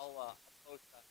I'll post that.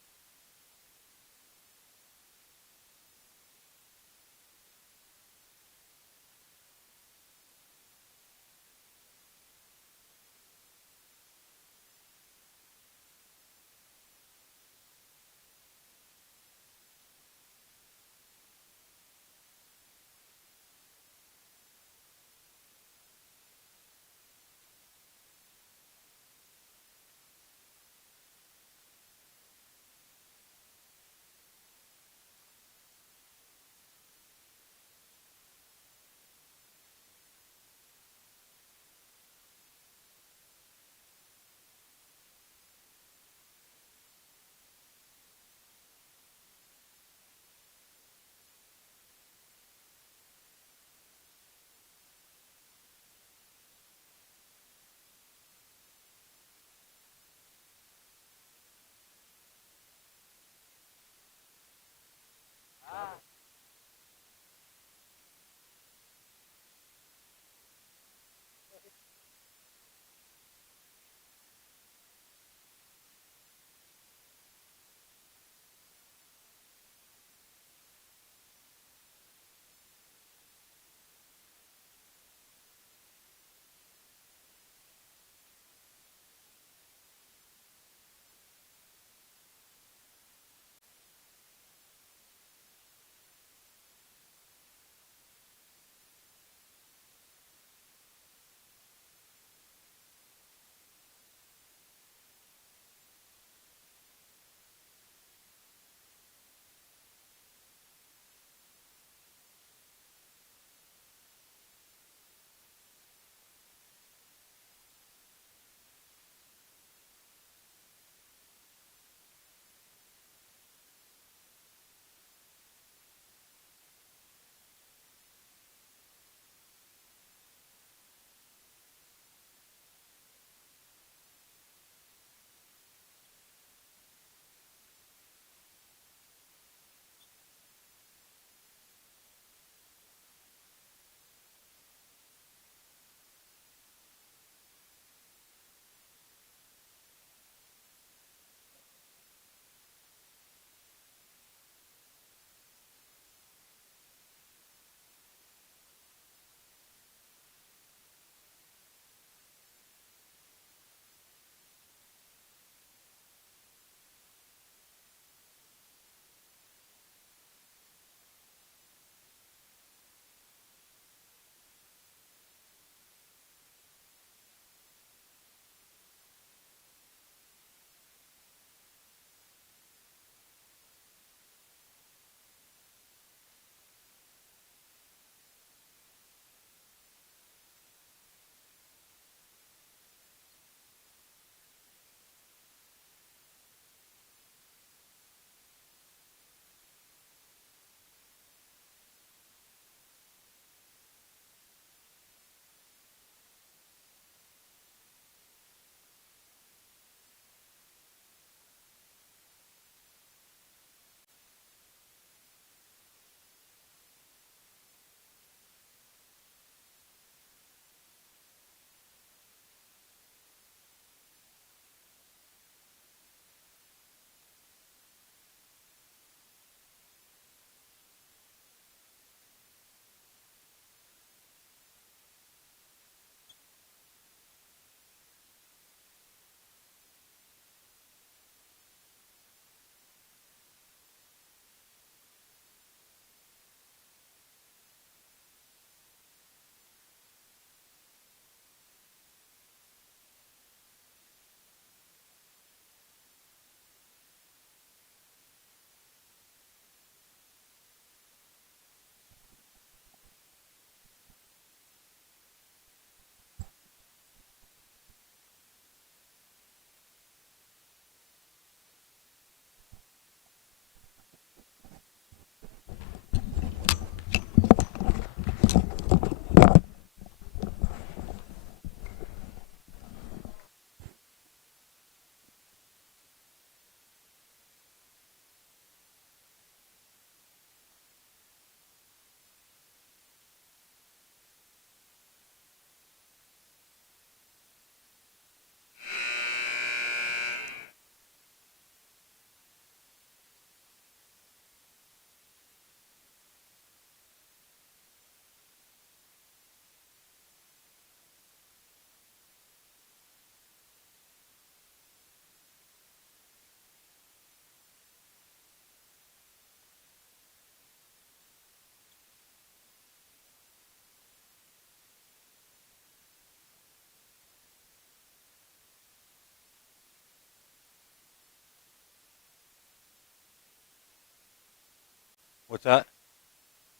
What's that?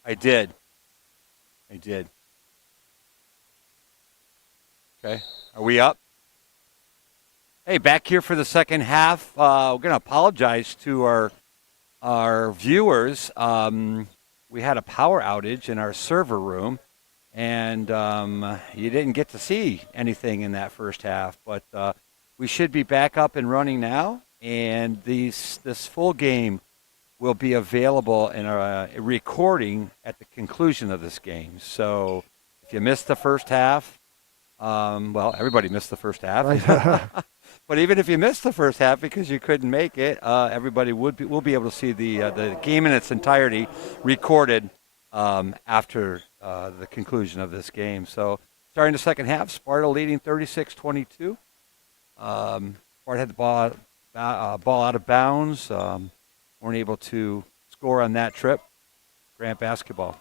I did. I did. Okay. Are we up? Hey, back here for the second half. We're going to apologize to our viewers. We had a power outage in our server room, and you didn't get to see anything in that first half. But we should be back up and running now, and this full game will be available in a recording at the conclusion of this game. So if you missed the first half, well, everybody missed the first half. Right. But even if you missed the first half because you couldn't make it, everybody will be able to see the game in its entirety recorded after the conclusion of this game. So starting the second half, Sparta leading 36-22. Sparta had the ball out of bounds. Weren't able to score on that trip. Grant basketball.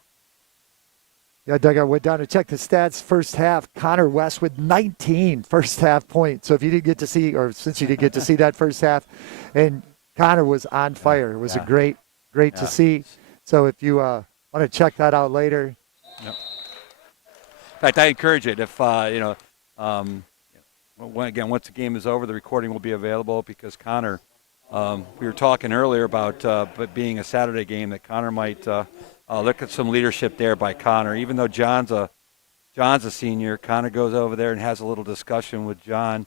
Yeah, Doug, I went down to check the stats. First half, Connor West with 19 first half points. So if you didn't get to see, or since you didn't get to see that first half, and Connor was on fire. It was a great to see. So if you want to check that out later. Yep. In fact, I encourage it. If, once the game is over, the recording will be available because Connor, we were talking earlier about but being a Saturday game that Connor might look at some leadership there by Connor. Even though John's a senior, Connor goes over there and has a little discussion with John.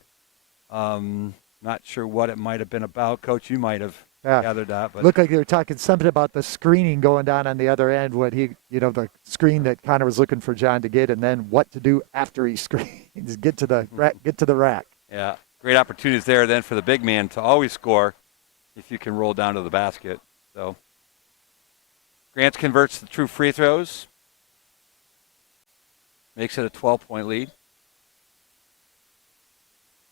Not sure what it might have been about. Coach, you might have gathered that. But looked like they were talking something about the screening going down on the other end, what he, the screen that Connor was looking for John to get, and then what to do after he screens, get to the rack. Yeah, great opportunities there then for the big man to always score if you can roll down to the basket. So Grants converts the true free throws, makes it a 12-point lead,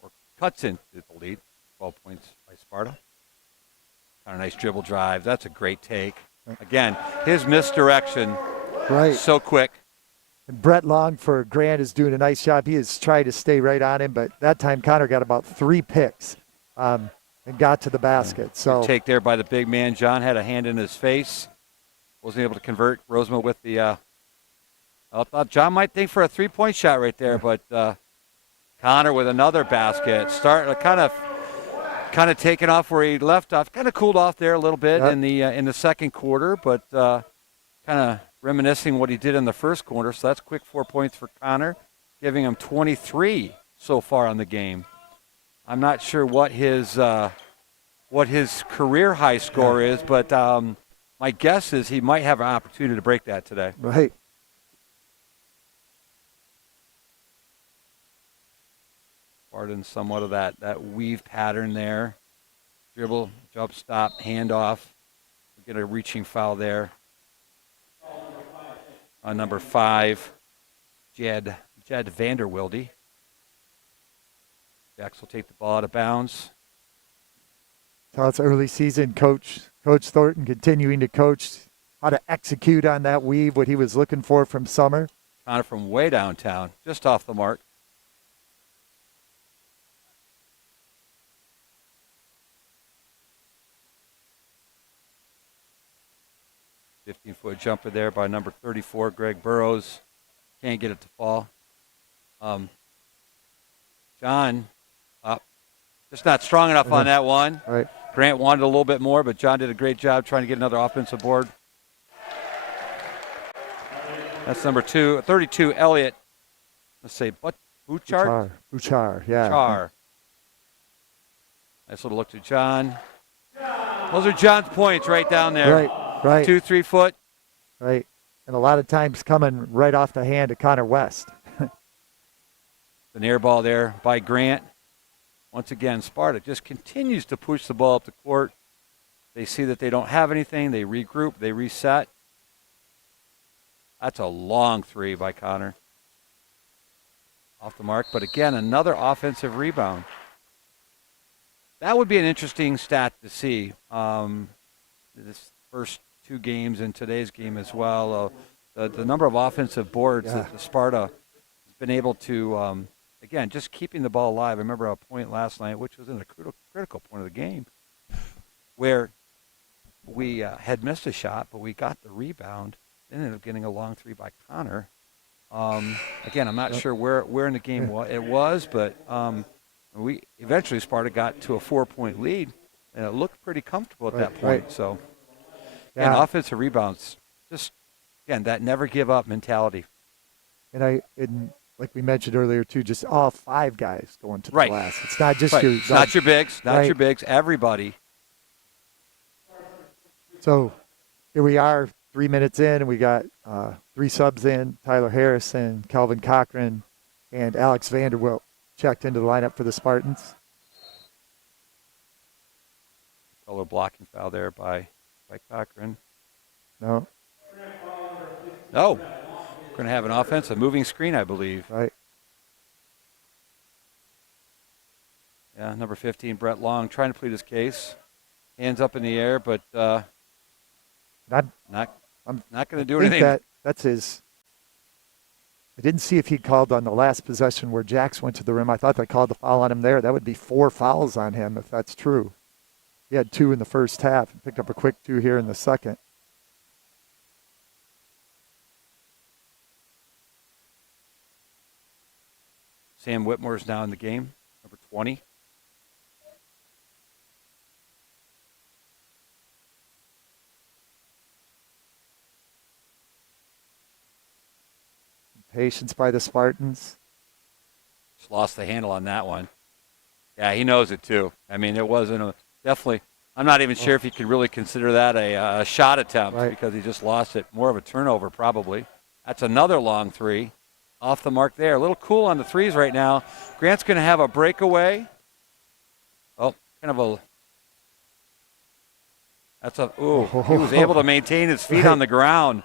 or cuts into the lead. 12 points by Sparta. On a nice dribble drive. That's a great take. Again, his misdirection, so quick. And Brett Long for Grant is doing a nice job. He is trying to stay right on him, but that time Connor got about 3 picks and got to the basket. So good take there by the big man. John had a hand in his face. Wasn't able to convert. Rosema with the I thought John might think for a 3-point shot right there, but Connor with another basket. Kind of taken off where he left off. Kind of cooled off there a little bit in the second quarter, but kind of reminiscing what he did in the first quarter. So that's quick 4 points for Connor, giving him 23 so far on the game. I'm not sure what his career high score is, but my guess is he might have an opportunity to break that today. Right. Pardon somewhat of that weave pattern there. Dribble, jump, stop, handoff. We get a reaching foul there. On number 5, Jed Vanderwilde. Jacks will take the ball out of bounds. So it's early season. Coach Thornton continuing to coach how to execute on that weave, what he was looking for from Summer. Connor from way downtown, just off the mark. Foot jumper there by number 34, Greg Burrows. Can't get it to fall. John, just not strong enough on that one. Right. Grant wanted a little bit more, but John did a great job trying to get another offensive board. That's number 32, Elliott. Let's say, Bouchard? Bouchard, yeah. Bouchard. Nice little look to John. Those are John's points right down there. Right. 2-3 foot. Right. And a lot of times coming right off the hand of Connor West. An air ball there by Grant. Once again, Sparta just continues to push the ball up the court. They see that they don't have anything. They regroup. They reset. That's a long 3 by Connor. Off the mark. But again, another offensive rebound. That would be an interesting stat to see. This first 2 games in today's game as well. The number of offensive boards that the Sparta has been able to, again, just keeping the ball alive. I remember a point last night, which was in a critical point of the game, where we had missed a shot, but we got the rebound. Then ended up getting a long three by Connor. Again, I'm not sure where in the game it was, but we eventually Sparta got to a 4-point lead, and it looked pretty comfortable at that point. Right. So, again, Yeah. offensive rebounds, just again that never give up mentality. And like we mentioned earlier too, just all 5 guys going to the Right. glass. It's not just Right. your It's not your bigs, not Right. your bigs. Everybody. So here we are, 3 minutes in, and we got 3 subs in: Tyler Harrison, Calvin Cochran, and Alex Vanderwilt checked into the lineup for the Spartans. Color blocking foul there by Cochran. No, No. We're going to have an offense, a moving screen, I believe. right? Yeah, number 15, Brett Long, trying to plead his case. Hands up in the air, but Not not going to do I think anything. that's his. I didn't see if he called on the last possession where Jax went to the rim. I thought they called the foul on him there. That would be 4 fouls on him if that's true. He had 2 in the first half and picked up a quick 2 here in the second. Sam Whitmore's now in the game, number 20. Patience by the Spartans. Just lost the handle on that one. Yeah, he knows it too. I mean, it wasn't definitely. I'm not even sure if you could really consider that a shot attempt because he just lost it. More of a turnover, probably. That's another long three. Off the mark there. A little cool on the threes right now. Grant's going to have a breakaway. Oh, kind of a. That's a. Ooh, he was able to maintain his feet on the ground.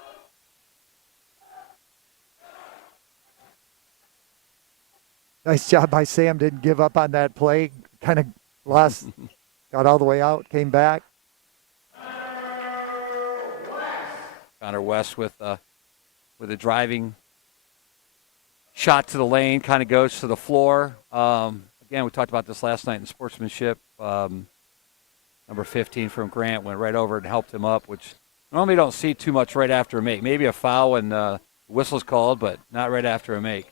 Nice job by Sam. Didn't give up on that play. Kind of lost, got all the way out, came back. Connor West with a driving shot to the lane, kind of goes to the floor. Again, we talked about this last night in sportsmanship. Number 15 from Grant went right over and helped him up, which normally you don't see too much right after a make. Maybe a foul when the whistle's called, but not right after a make.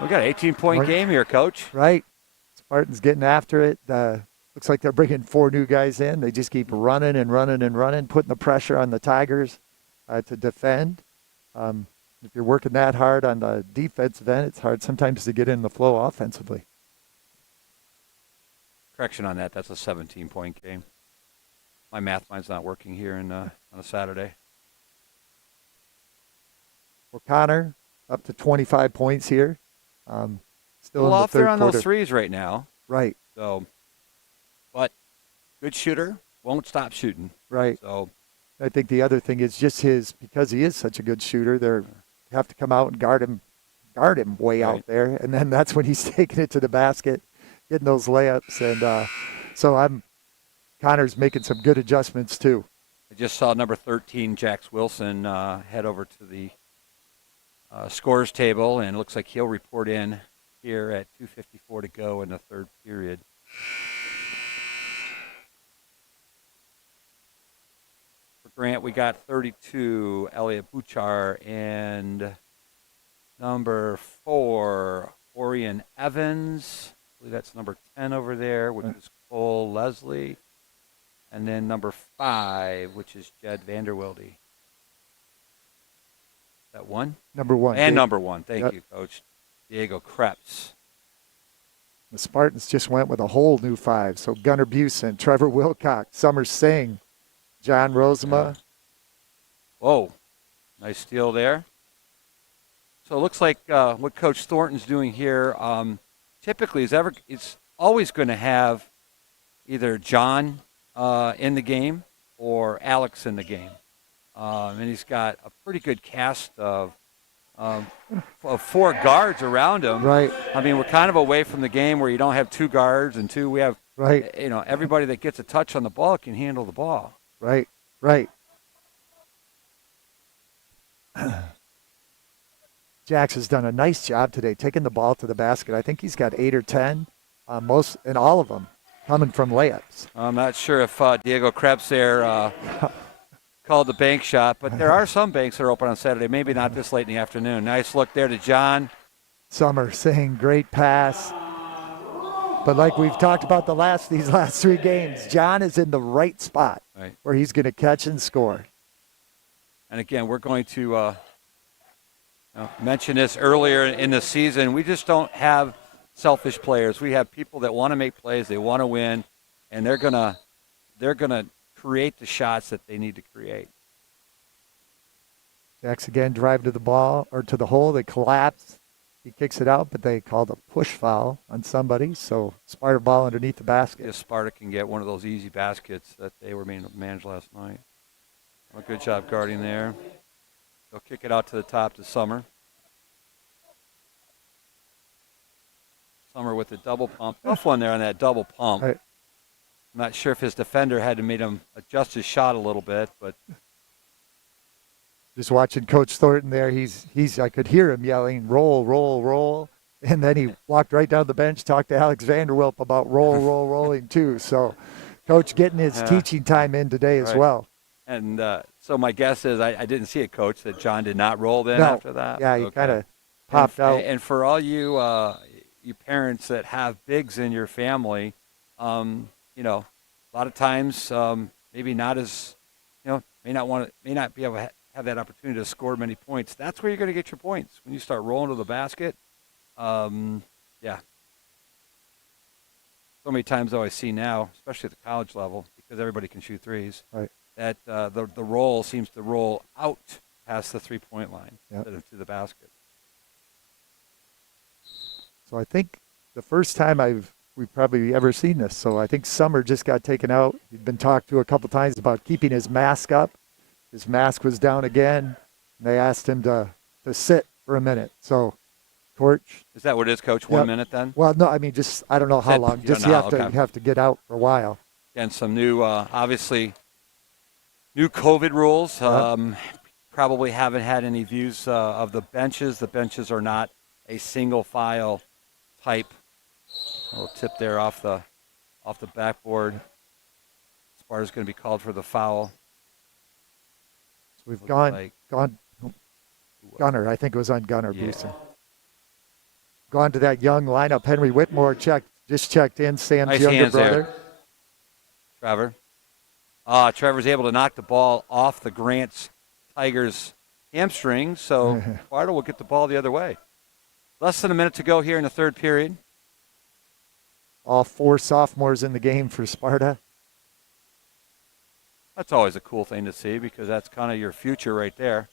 We got an 18-point game here, Coach. Right. Spartans getting after it. Looks like they're bringing 4 new guys in. They just keep running and running and running, putting the pressure on the Tigers to defend. If you're working that hard on the defensive end, it's hard sometimes to get in the flow offensively. Correction on that. That's a 17-point game. My math mind's not working here on a Saturday. Well, Connor up to 25 points here. Still in the off third there on quarter. those threes right now. Right. So, but good shooter, won't stop shooting. Right. So, I think the other thing is just because he is such a good shooter, they have to come out and guard him way out there, and then that's when he's taking it to the basket, getting those layups, and so Connor's making some good adjustments too. I just saw number 13, Jax Wilson, head over to the scores table, and it looks like he'll report in here at 2:54 to go in the third period. For Grant, we got 32, Elliot Bouchard, and number 4, Orion Evans. I believe that's number 10 over there, which is Cole Leslie. And then number 5, which is Jed Vanderwilde. That one? Number 1. And number 1. Thank you, Coach. Diego Krebs. The Spartans just went with a whole new 5. So Gunnar Busen, Trevor Wilcox, Summer Singh, John Rosema. Whoa. Nice steal there. So it looks like what Coach Thornton's doing here typically is always going to have either John in the game or Alex in the game. And he's got a pretty good cast of 4 guards around him. Right. I mean, we're kind of away from the game where you don't have 2 guards and 2. We have, everybody that gets a touch on the ball can handle the ball. Right. Jax has done a nice job today taking the ball to the basket. I think he's got 8 or 10, most and all of them coming from layups. I'm not sure if Diego Krebs there called the bank shot, but there are some banks that are open on Saturday. Maybe not this late in the afternoon. Nice look there to John. Summer saying great pass. But like we've talked about these last 3 games, John is in the right spot where he's going to catch and score. And again, we're going to mention this earlier in the season. We just don't have selfish players. We have people that want to make plays, they want to win, and they're gonna create the shots that they need to create. Jax again drive to the ball or to the hole. They collapse. He kicks it out, but they called a push foul on somebody. So Sparta ball underneath the basket. If Sparta can get one of those easy baskets that they were managed last night. Well, good job guarding there. They'll kick it out to the top to Summer. Summer with the double pump. Tough one there on that double pump. Right. I'm not sure if his defender had to make him adjust his shot a little bit, but just watching Coach Thornton there, I could hear him yelling, roll, roll, roll. And then he walked right down the bench, talked to Alex Vanderwilp about rolling too. So Coach getting his teaching time in today as well. And so my guess is I didn't see it, Coach, that John did not roll then after that. Yeah, he kind of popped out. And for all you you parents that have bigs in your family, a lot of times maybe not as, may not be able to have that opportunity to score many points. That's where you're going to get your points when you start rolling to the basket. Yeah. So many times, though, I see now, especially at the college level, because everybody can shoot threes, that the roll seems to roll out past the three-point line instead of to the basket. So I think the first time we've probably ever seen this. So I think Summer just got taken out. He'd been talked to a couple times about keeping his mask up. His mask was down again. And they asked him to sit for a minute. So, Torch. Is that what it is, Coach? 1 minute then? Well, no, I mean, I don't know how long. Just you have to get out for a while. And some new, obviously, new COVID rules. Probably haven't had any views of the benches. The benches are not a single file type. A little tip there off the backboard. Sparta's going to be called for the foul. So we've gone Gunner. I think it was on Gunner Beeson. Gone to that young lineup. Henry Whitmore just checked in. Sam's nice younger hands brother. There. Trevor. Trevor's able to knock the ball off the Grants Tigers hamstring, so Sparta will get the ball the other way. Less than a minute to go here in the third period. All 4 sophomores in the game for Sparta. That's always a cool thing to see because that's kind of your future right there.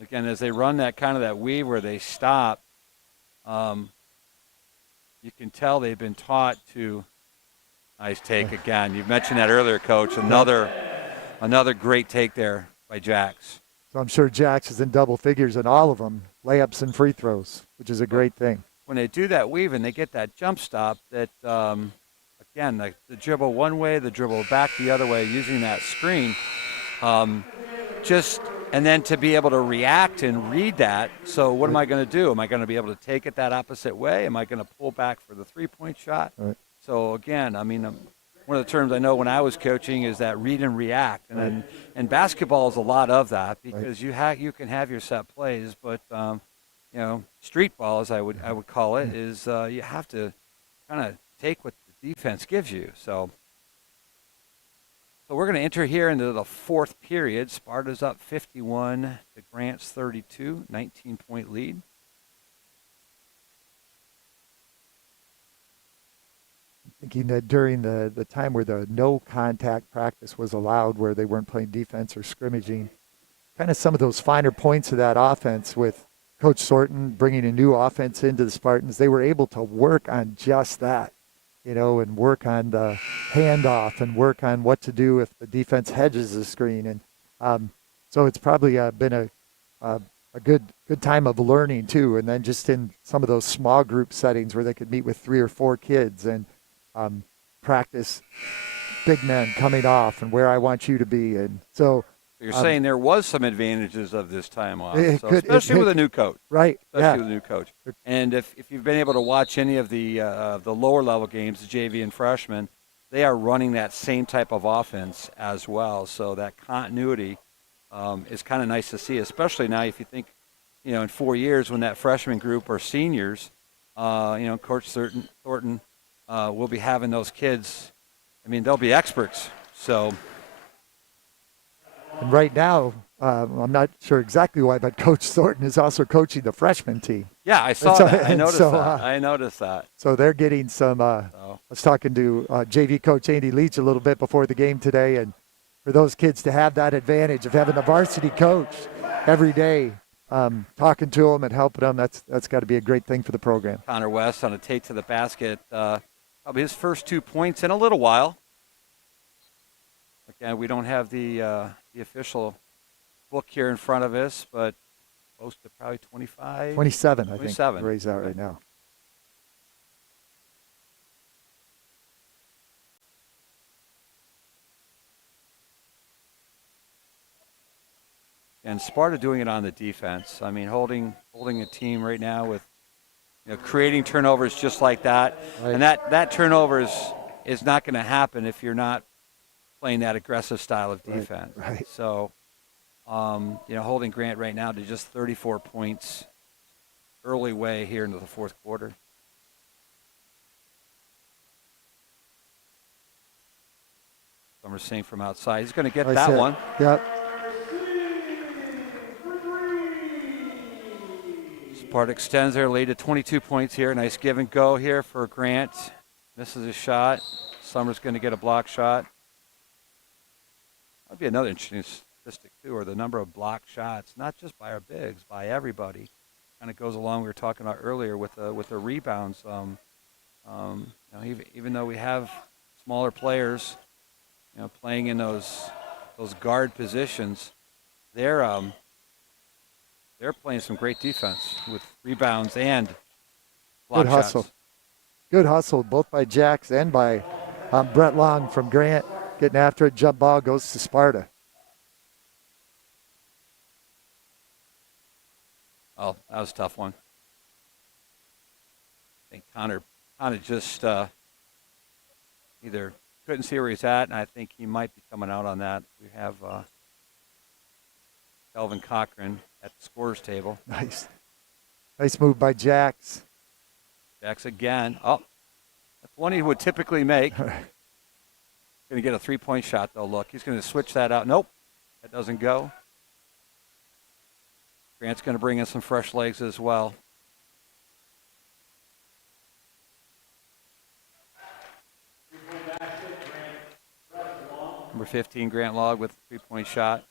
Again, as they run that weave where they stop, you can tell they've been taught to. Nice take again. You mentioned that earlier, Coach. Another great take there by Jax. So I'm sure Jax is in double figures in all of them, layups and free throws, which is a great thing. When they do that weave and they get that jump stop, that again, the dribble one way, the dribble back the other way, using that screen, and then to be able to react and read that. So what am I going to do? Am I going to be able to take it that opposite way? Am I going to pull back for the three-point shot? Right. So again, I mean, one of the terms I know when I was coaching is that read and react, and basketball is a lot of that because you can have your set plays, but street ball, as I would call it, is you have to kind of take what the defense gives you. So we're going to enter here into the fourth period. Sparta's up 51 to Grant's 32, 19-point lead. Thinking that during the time where the no contact practice was allowed, where they weren't playing defense or scrimmaging, kind of some of those finer points of that offense with Coach Thornton bringing a new offense into the Spartans, they were able to work on just that, and work on the handoff and work on what to do if the defense hedges the screen. And so it's probably been a good time of learning too. And then just in some of those small group settings where they could meet with 3 or 4 kids and practice big men coming off and where I want you to be. And so So you're saying there was some advantages of this time off, It so could, especially with a new coach. right? Especially Yeah, with a new coach. And if you've been able to watch any of the lower level games, the JV and freshmen, they are running that same type of offense as well. So that continuity is kind of nice to see, especially now if you think, in 4 years when that freshman group are seniors, Coach Thornton will be having those kids. I mean, they'll be experts. So and right now, I'm not sure exactly why, but Coach Thornton is also coaching the freshman team. yeah, I saw that. I noticed that. I noticed that. So they're getting some. I was talking to JV coach Andy Leach a little bit before the game today, and for those kids to have that advantage of having a varsity coach every day, talking to them and helping them, that's got to be a great thing for the program. Connor West on a take to the basket, probably his first 2 points in a little while. Again, we don't have the official book here in front of us, but close to probably 25. 27, I think. 27. Ray's out right now. And Sparta doing it on the defense. I mean, holding a team right now with creating turnovers just like that. Right. And that turnover is not going to happen if you're not playing that aggressive style of defense. Right. So, holding Grant right now to just 34 points early way here into the fourth quarter. Summer Singh from outside. He's going to get that one. Yep. Sparta extends their lead to 22 points here. Nice give and go here for Grant. Misses a shot. Summer's going to get a block shot. That'd be another interesting statistic, too, or the number of block shots, not just by our bigs, by everybody. Kind of goes along, we were talking about earlier with the rebounds. Even though we have smaller players, playing in those guard positions, they're playing some great defense with rebounds and block Good hustle. shots. Good hustle, both by Jax and by Brett Long from Grant. Getting after it, jump ball goes to Sparta. Oh, that was a tough one. I think Connor just either couldn't see where he's at, and I think he might be coming out on that. We have Kelvin Cochran at the scorer's table. Nice move by Jax. Jax again. Oh, that's one he would typically make. Going to get a three-point shot, though. Look, he's going to switch that out. Nope, that doesn't go. Grant's going to bring in some fresh legs as well. Number 15, Grant Log with a three-point shot.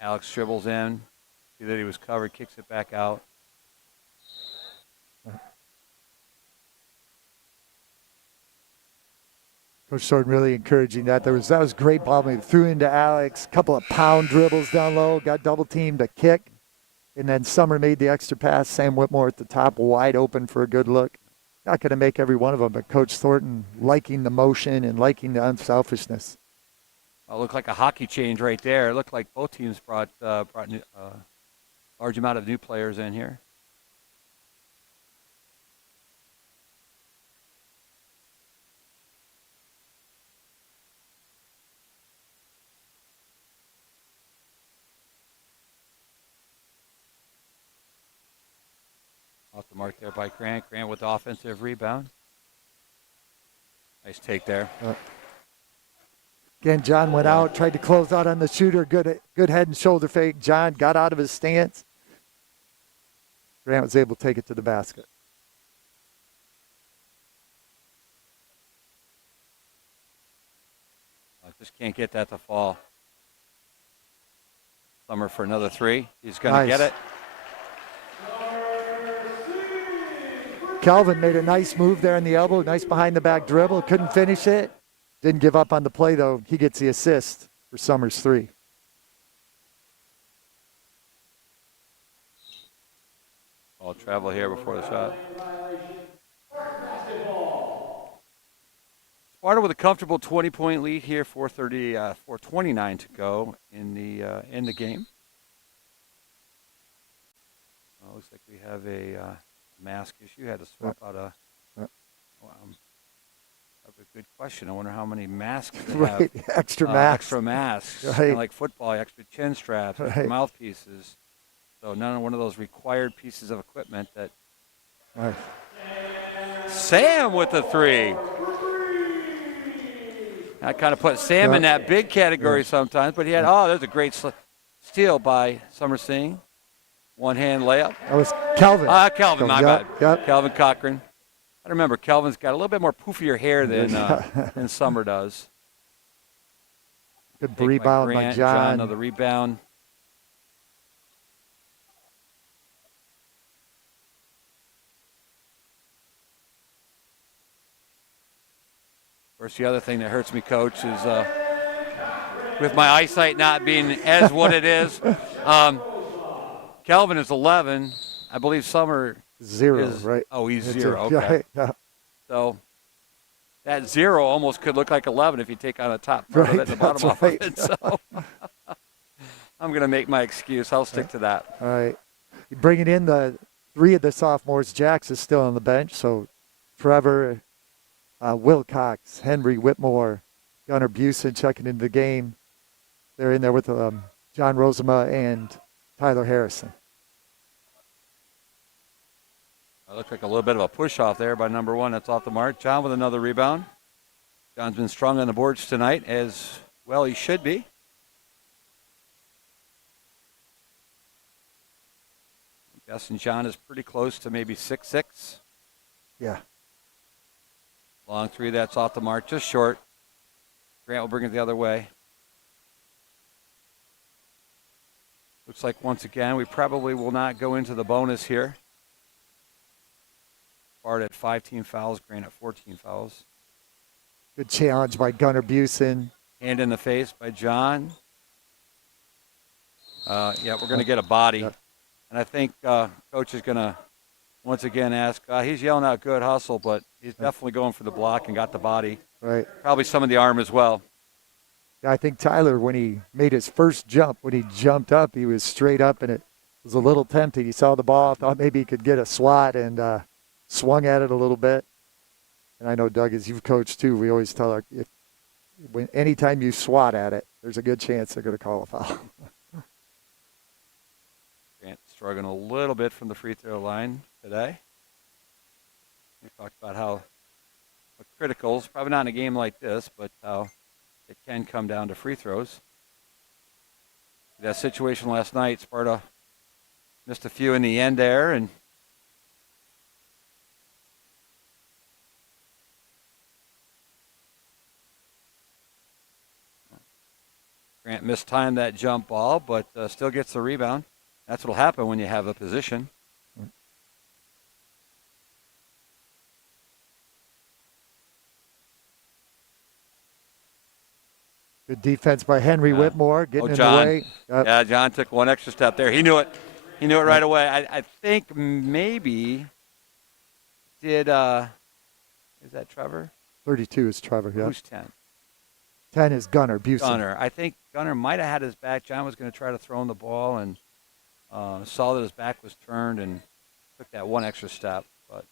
Alex dribbles in. See that he was covered, kicks it back out. Coach Thornton really encouraging that. That was great ball. He threw into Alex, couple of pound dribbles down low, got double teamed, a kick, and then Summer made the extra pass. Sam Whitmore at the top, wide open for a good look. Not going to make every one of them, but Coach Thornton liking the motion and liking the unselfishness. It looked like a hockey change right there. It looked like both teams brought large amount of new players in here. Off the mark there by Grant. Grant with the offensive rebound. Nice take there. Again, John went out, tried to close out on the shooter. Good head and shoulder fake. John got out of his stance. Grant was able to take it to the basket. I just can't get that to fall. Summer for another three. He's going to get it. Calvin made a nice move there in the elbow. Nice behind the back dribble. Couldn't finish it. Didn't give up on the play, though. He gets the assist for Summers' three. Ball travel here before the shot. Sparta with a comfortable 20-point lead here, 4:29 to go in the game. Looks like we have a mask issue. Had to swap out a. That's a good question. I wonder how many masks they Right, have. extra masks. Extra masks, Right. kind of like football, extra chin straps, extra Right. mouthpieces. So none of one of those required pieces of equipment that. Right. Sam with the three. I kind of put Sam in that big category sometimes, but he had, there's a great steal by Summer Singh. One-hand layup. That was Kelvin. Kelvin, my bad. Yep. Kelvin Cochran. I remember Kelvin's got a little bit more poofier hair than Summer does. Good rebound by John. Another rebound. Of course, the other thing that hurts me, Coach, is with my eyesight not being as what it is. Kelvin is 11. I believe Summer 0, is, right? Oh, he's It's 0. Okay. Yeah. So that 0 almost could look like 11 if you take on the top part of it and the bottom off of it. So I'm going to make my excuse. I'll stick to that. All right. You're bringing in the 3 of the sophomores. Jax is still on the bench. So Trevor, Wilcox, Henry Whitmore, Gunnar Busen checking into the game. They're in there with John Rosema and Tyler Harrison. It looked like a little bit of a push off there by number 1. That's off the mark. John with another rebound. John's been strong on the boards tonight, as well he should be. I'm guessing John is pretty close to maybe 6'6". Yeah. Long 3, that's off the mark, just short. Grant will bring it the other way. Looks like once again we probably will not go into the bonus here. Sparta at 5 team fouls, Grant at 14 fouls. Good challenge by Gunnar Busen. Hand in the face by John. We're going to get a body. Yep. And I think Coach is going to once again ask, he's yelling out good hustle, but he's definitely going for the block and got the body. Right. Probably some of the arm as well. Yeah, I think Tyler, when he made his first jump, when he jumped up, he was straight up, and it was a little tempting. He saw the ball, thought maybe he could get a swat, and swung at it a little bit. And I know, Doug, as you've coached too, we always tell anytime you swat at it, there's a good chance they're going to call a foul. Grant struggling a little bit from the free throw line today. We talked about how critical, probably not in a game like this, but how it can come down to free throws. That situation last night, Sparta missed a few in the end there, and Grant mistimed that jump ball, but still gets the rebound. That's what'll happen when you have a position. Good defense by Henry Whitmore, getting in John. the way. Yep. Yeah, John took one extra step there. He knew it. He knew it right away. I think maybe is that Trevor? 32 is Trevor, yeah. Who's 10? 10 is Gunnar Busen. Gunnar. I think Gunnar might have had his back. John was going to try to throw him the ball and saw that his back was turned and took that one extra step. But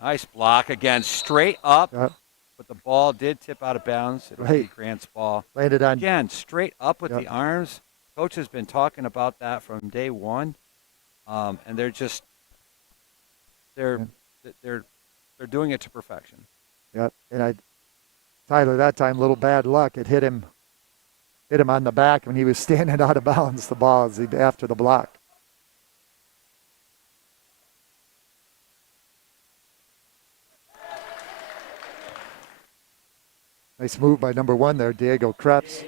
nice block again, straight up. Yep. But the ball did tip out of bounds. It'll be Grant's ball. Landed on. Again, straight up with the arms. Coach has been talking about that from day one. And they're just they're doing it to perfection. Yep. And Tyler, that time, little bad luck. It hit him on the back when he was standing out of bounds. The ball is after the block. Nice move by number 1 there, Diego Krebs.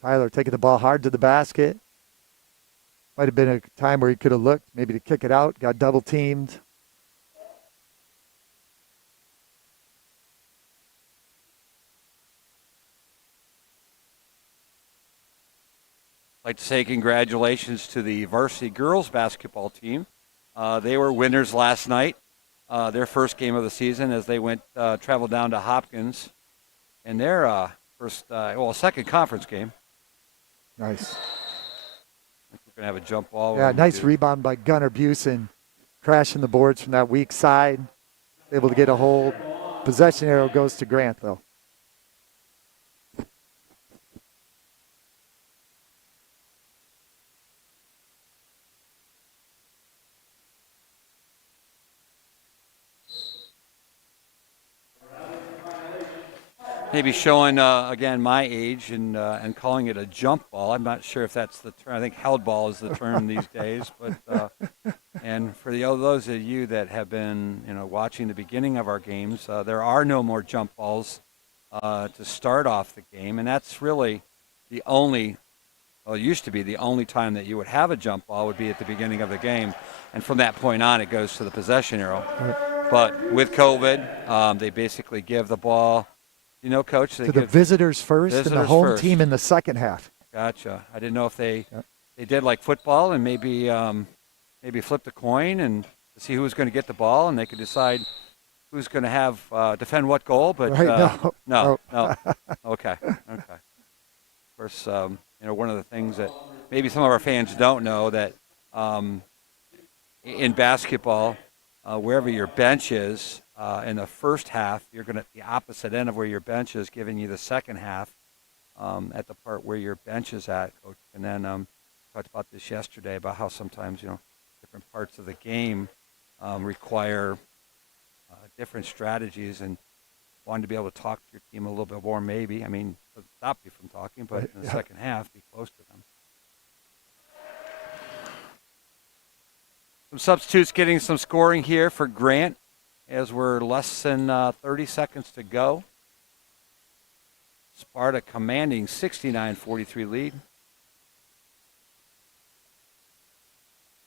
Tyler taking the ball hard to the basket. Might have been a time where he could have looked, maybe to kick it out, got double teamed. I'd like to say congratulations to the varsity girls basketball team. They were winners last night, their first game of the season as they traveled down to Hopkins in their second conference game. Nice. I think we're going to have a jump ball. Yeah, nice rebound by Gunnar Busen, crashing the boards from that weak side, able to get a hold. Possession arrow goes to Grant, though. Maybe showing, again, my age and calling it a jump ball. I'm not sure if that's the term. I think held ball is the term these days. But and for those of you that have been watching the beginning of our games, there are no more jump balls to start off the game. And that's really the only, well, it used to be the only time that you would have a jump ball would be at the beginning of the game. And from that point on, it goes to the possession arrow. But with COVID, they basically give the ball, Coach, to the visitors first and the home team in the second half. Gotcha. I didn't know if they did like football and maybe flipped a coin and to see who was going to get the ball, and they could decide who's going to have defend what goal. But no. Okay. Of course, one of the things that maybe some of our fans don't know that in basketball, wherever your bench is. In the first half, you're going to the opposite end of where your bench is, giving you the second half at the part where your bench is at, Coach. And then talked about this yesterday about how sometimes different parts of the game require different strategies, and wanted to be able to talk to your team a little bit more. Maybe doesn't stop you from talking, but in the second half, be close to them. Some substitutes getting some scoring here for Grant, as we're less than 30 seconds to go. Sparta commanding 69-43 lead.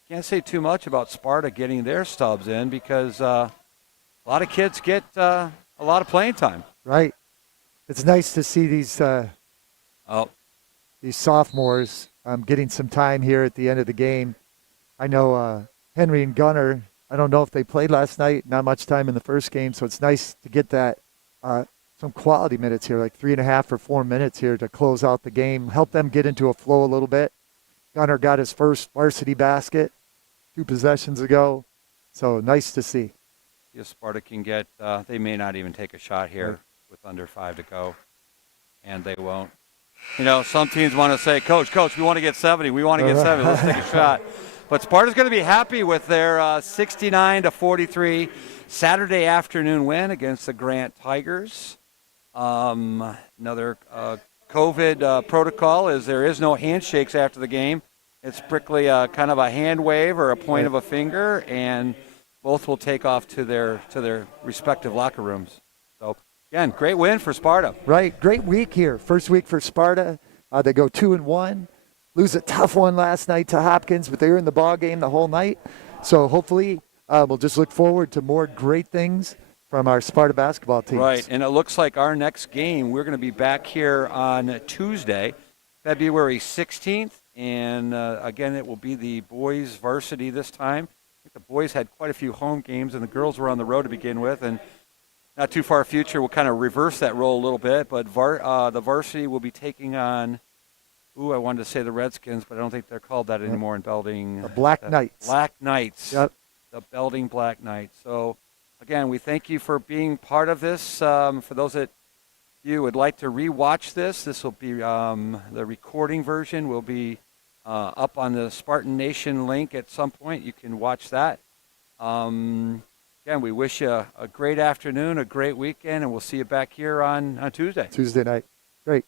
Can't say too much about Sparta getting their stubs in because a lot of kids get a lot of playing time. Right. It's nice to see these sophomores getting some time here at the end of the game. I know Henry and Gunnar, I don't know if they played last night, not much time in the first game, so it's nice to get that some quality minutes here, like 3.5 or 4 minutes here to close out the game, help them get into a flow a little bit. Gunnar got his first varsity basket 2 possessions ago, so nice to see. If Sparta can get, they may not even take a shot here with under 5 to go, and they won't. Some teams want to say, Coach, we want to get 70. We want to get 70. Let's take a shot. But Sparta's going to be happy with their 69-43 Saturday afternoon win against the Grant Tigers. Another COVID protocol is there is no handshakes after the game. It's strictly kind of a hand wave or a point of a finger, and both will take off to their respective locker rooms. So, again, great win for Sparta. Right, great week here. First week for Sparta. They go 2-1. Lose a tough one last night to Hopkins, but they were in the ball game the whole night. So hopefully we'll just look forward to more great things from our Sparta basketball teams. Right, and it looks like our next game, we're going to be back here on Tuesday, February 16th. And, again, it will be the boys varsity this time. I think the boys had quite a few home games, and the girls were on the road to begin with. And not too far future, we'll kind of reverse that role a little bit. But the varsity will be taking on – I wanted to say the Redskins, but I don't think they're called that anymore in Belding. The Black Knights. Black Knights. Yep. The Belding Black Knights. So, again, we thank you for being part of this. For those that you would like to rewatch this will be the recording version will be up on the Spartan Nation link at some point. You can watch that. Again, we wish you a great afternoon, a great weekend, and we'll see you back here on Tuesday. Tuesday night. Great.